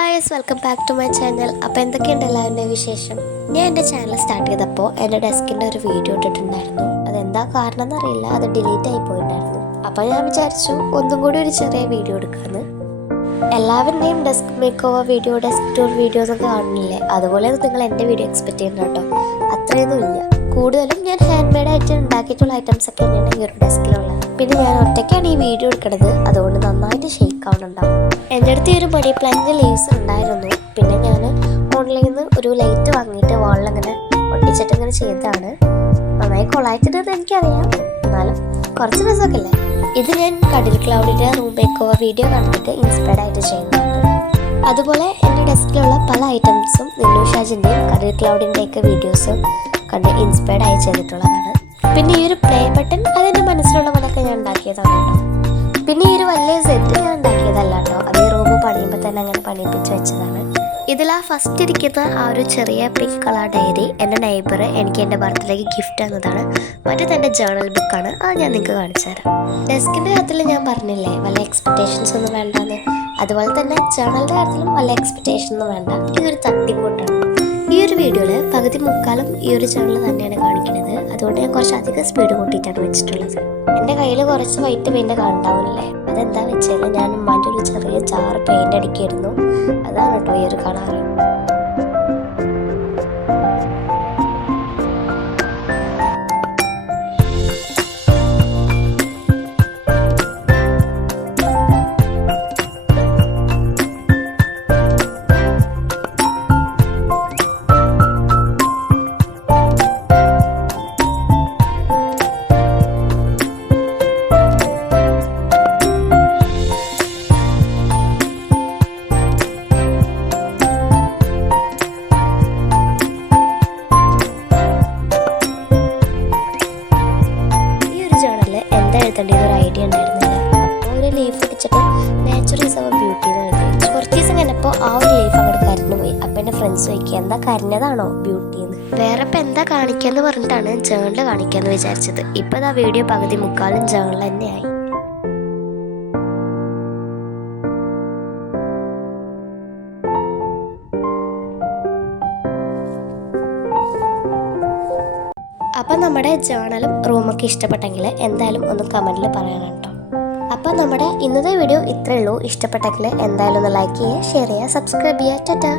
Guys, welcome back to my channel. അപ്പോൾ എന്തൊക്കെയുണ്ട് എല്ലാവരുടെ വിശേഷം? ഞാൻ എൻ്റെ ചാനൽ സ്റ്റാർട്ട് ചെയ്തപ്പോൾ എൻ്റെ ഡെസ്കിൻ്റെ ഒരു വീഡിയോ ഇട്ടിട്ടുണ്ടായിരുന്നു. അതെന്താ കാരണം എന്നറിയില്ല, അത് ഡിലീറ്റ് ആയി പോയിട്ടുണ്ടായിരുന്നു. അപ്പോൾ ഞാൻ വിചാരിച്ചു ഒന്നും കൂടി ഒരു ചെറിയ വീഡിയോ എടുക്കാമെന്ന്. എല്ലാവരുടെയും desk make over video, desk tour videos ഒക്കെ കാണുന്നില്ലേ? അതുപോലെ നിങ്ങൾ എൻ്റെ വീഡിയോ എക്സ്പെക്ട് ചെയ്യുന്നുണ്ട് കേട്ടോ. അത്രയൊന്നും ഇല്ല. കൂടുതലും ഞാൻ ഹാൻഡ് മെയ്ഡ് ആയിട്ട് ഉണ്ടാക്കിയിട്ടുള്ള ഐറ്റംസ് ഒക്കെ തന്നെയാണ് ഈ ഒരു ഡെസ്കിലുള്ളത്. പിന്നെ ഞാൻ ഒറ്റയ്ക്കാണ് ഈ വീഡിയോ എടുക്കുന്നത്, അതുകൊണ്ട് നന്നായിട്ട് ഷെയ്ക്ക് ആവുന്നുണ്ടാവും. എൻ്റെ അടുത്ത് ഈ ഒരു മണി പ്ലാന്റ് ലീവ്സ് ഉണ്ടായിരുന്നു. പിന്നെ ഞാൻ ഓൺലൈനിൽ നിന്ന് ഒരു ലൈറ്റ് വാങ്ങിയിട്ട് വാളിലങ്ങനെ ഒട്ടിച്ചിട്ട് ഇങ്ങനെ ചെയ്തതാണ്. നന്നായി കൊളായിട്ടിട്ടെന്ന് എനിക്കറിയാം, എന്നാലും കുറച്ച് രസമൊക്കെ അല്ലേ. ഇത് ഞാൻ കടൽ ക്ലൗഡിൻ്റെ റൂം മേക്ക് ഓവർ വീഡിയോ കണ്ടിട്ട് ഇൻസ്പയർഡ് ആയിട്ട് ചെയ്യുന്നുണ്ട്. അതുപോലെ എൻ്റെ ഡെസ്കിലുള്ള പല ഐറ്റംസും നിന്നു ഷാജിൻ്റെയും കടൽ ക്ലൗഡിൻ്റെയൊക്കെ വീഡിയോസും കണ്ട് ഇൻസ്പയർഡ് ആയി ചെയ്തിട്ടുള്ളതാണ്. പിന്നെ ഈ ഒരു പ്ലേ ബട്ടൺ അതെൻ്റെ മനസ്സിലുള്ള പോലൊക്കെ ഞാൻ ഉണ്ടാക്കിയതാണ് കേട്ടോ. പിന്നെ ഈ ഒരു വലിയ സെറ്റ് ഞാൻ ഉണ്ടാക്കിയതല്ല കേട്ടോ, അത് ഈ റൂം പണിയുമ്പോൾ തന്നെ അങ്ങനെ പണിയിപ്പിച്ച് വെച്ചതാണ്. ഇതിൽ ആ ഫസ്റ്റ് ഇരിക്കുന്ന ആ ഒരു ചെറിയ പിങ്ക് കളർ ഡയറി എൻ്റെ നെയ്ബർ എനിക്ക് എൻ്റെ ബർത്ത്ഡേക്ക് ഗിഫ്റ്റ് തന്നതാണ്. മറ്റേത് എൻ്റെ ജേർണൽ ബുക്കാണ്, അത് ഞാൻ നിങ്ങൾക്ക് കാണിച്ചു തരാം. ഡെസ്കിൻ്റെ കാര്യത്തിൽ ഞാൻ പറഞ്ഞില്ലേ വല്ല എക്സ്പെക്റ്റേഷൻസ് ഒന്നും വേണ്ടെന്ന്, അതുപോലെ തന്നെ ജേർണലിൻ്റെ കാര്യത്തിലും വല്ല എക്സ്പെക്റ്റേഷൻ ഒന്നും വേണ്ട. ഇതൊരു തട്ടിക്കൂട്ടാണ്. ഈ ഒരു വീഡിയോയിൽ പകുതി മുക്കാലും ഈ ഒരു ജേർണൽ തന്നെയാണ് കാണിക്കുന്നത്. അതുകൊണ്ട് ഞാൻ കുറച്ച് അധികം സ്പീഡ് കൂട്ടിയിട്ടാണ് വെച്ചിട്ടുള്ളത്. എൻ്റെ കയ്യിൽ കുറച്ച് വൈറ്റ് പെയിൻ്റ് കാണണ്ടാവില്ലേ, അതെന്താ വെച്ചാൽ ഞാൻ ഉമ്മാൻ്റെ ഒരു ചെറിയ ജാറ് പെയിൻ്റ് അടിക്കായിരുന്നു. അതാണ് കേട്ടോ ഈ ഒരു കളറ്. ഒരു ഐഡിയ ഉണ്ടായിരുന്നില്ല. അപ്പോൾ ഒരു ലീഫ് പിടിച്ചിട്ട് നേച്ചർ ഈസ് അവർ ബ്യൂട്ടി എന്ന് എഴുതി. കുറച്ച് ദിവസം കഴിഞ്ഞപ്പോൾ ആ ഒരു ലീഫ് അങ്ങോട്ട് കരഞ്ഞു പോയി. അപ്പം എൻ്റെ ഫ്രണ്ട്സ് ചോദിക്കുക എന്താ കരഞ്ഞതാണോ ബ്യൂട്ടി എന്ന്. വേറെ ഇപ്പം എന്താ കാണിക്കാന്ന് പറഞ്ഞിട്ടാണ് ജേർണൽ കാണിക്കാന്ന് വിചാരിച്ചത്. ഇപ്പം ആ വീഡിയോ പകുതി മുക്കാലും ജേർണൽ തന്നെയായി. അപ്പം നമ്മുടെ ജേർണലും റൂമൊക്കെ ഇഷ്ടപ്പെട്ടെങ്കിൽ എന്തായാലും ഒന്ന് കമൻറ്റിൽ പറയണം കേട്ടോ. അപ്പം നമ്മുടെ ഇന്നത്തെ വീഡിയോ ഇത്രയേ ഉള്ളൂ. ഇഷ്ടപ്പെട്ടെങ്കിൽ എന്തായാലും ഒന്ന് ലൈക്ക് ചെയ്യുക, ഷെയർ ചെയ്യുക, സബ്സ്ക്രൈബ് ചെയ്യുക. ടാറ്റാ.